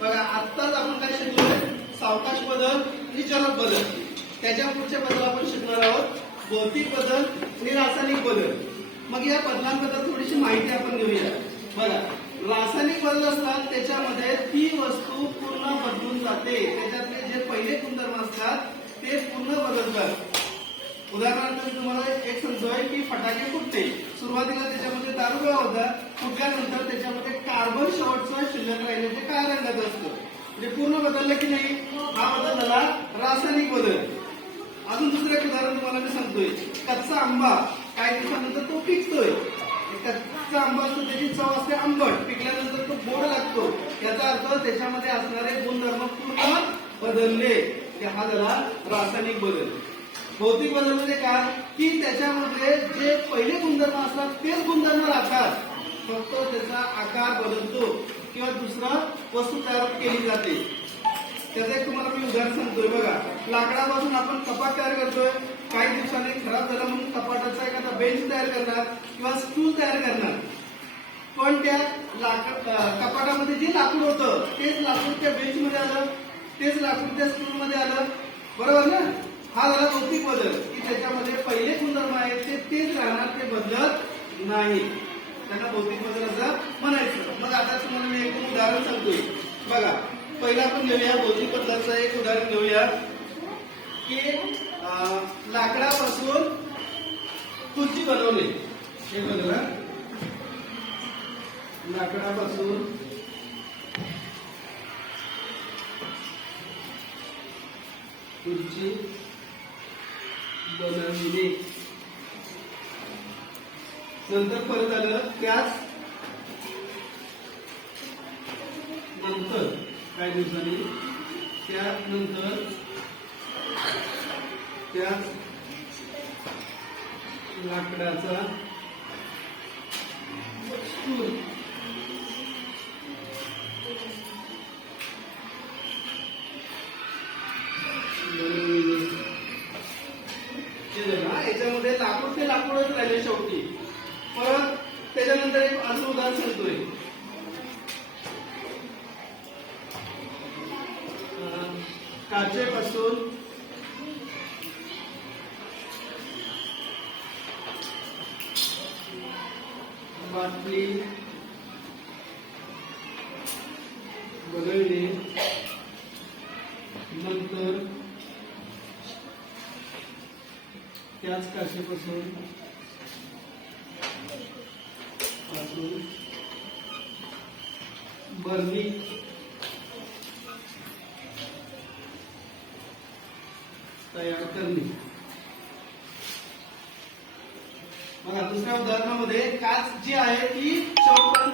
बघा आत्ताच आपण काय शिकलोय, सावकाश बदल आणि जलद बदल. त्याच्या पुढचे बदल आपण शिकणार आहोत, भौतिक बदल आणि रासायनिक बदल. मग या बदलांबद्दल थोडीशी माहिती आपण घेऊया. बघा रासायनिक बदल असतात त्याच्यामध्ये ती वस्तू पूर्ण बदलून जाते, त्याच्यातले जे पहिले गुणधर्म असतात ते पूर्ण बदलतात. उदाहरणार्थ मी तुम्हाला एक सांगतोय की फटाके फुटते. सुरुवातीला त्याच्यामध्ये दारू गोळा होता, फुटल्यानंतर त्याच्यामध्ये कार्बन शेवटचा शिल्लक राहिले ते काळ्या रंगाचं असतं. म्हणजे पूर्ण बदललं की नाही, हा बदल झाला रासायनिक बदल. अजून दुसरं एक उदाहरण तुम्हाला मी सांगतोय, कच्चा आंबा काही दिवसानंतर तो पिकतोय. कच्चा आंबा असतो त्याची चव असते आंबट, पिकल्यानंतर तो गोड लागतो. याचा अर्थ त्याच्यामध्ये असणारे गुणधर्म पूर्ण बदलले, हा झाला रासायनिक बदल. भौतिक बदल म्हणजे काय की त्याच्यामध्ये जे पहिले गुणधर्म असतात तेच गुणधर्म राहतात, फक्त त्याचा आकार बदलतो किंवा दुसरा वस्तू तयार केली जाते. त्याचं एक तुम्हाला मी उदाहरण सांगतोय. बघा लाकडापासून आपण कपाट तयार करतोय, काही दिवसांनी खराब झाला म्हणून कपाटाचा एखादा बेंच तयार करणार किंवा स्टूल तयार करणार. पण त्या कपाटामध्ये जे लाकूड होतं तेच लाकूड त्या बेंच मध्ये आलं, तेच लाकूड त्या स्टूल मध्ये आलं, बरोबर ना. हा झाला भौतिक बदल की त्याच्यामध्ये पहिले गुणधर्म आहेत ते तेच राहणार, ते बदलत नाही. त्यांना भौतिक बदल असं म्हणायचं. मग आता तुम्हाला मी एक उदाहरण सांगतोय. बघा पहिला आपण घेऊया भौतिक बदलाचं एक उदाहरण घेऊया की लाकडापासून खुर्ची बनवली. हे बघा लाकडापासून खुर्ची बनवली. नंतर परत आलं, त्याच नंतर काही दिवसांनी त्यानंतर त्याच लाकडाचा स्टूल याच्यामध्ये लाकूड ते लाकूडच राहिले शेवटी. परत त्याच्यानंतर एक असं उदाहरण सांगतोय, काचेपासून बाटली बनवली. नंतर त्याच काचेपासून बरणी तयार करणे. बघा दुसऱ्या उदाहरणामध्ये काच जी आहे ती शेवटपर्यंत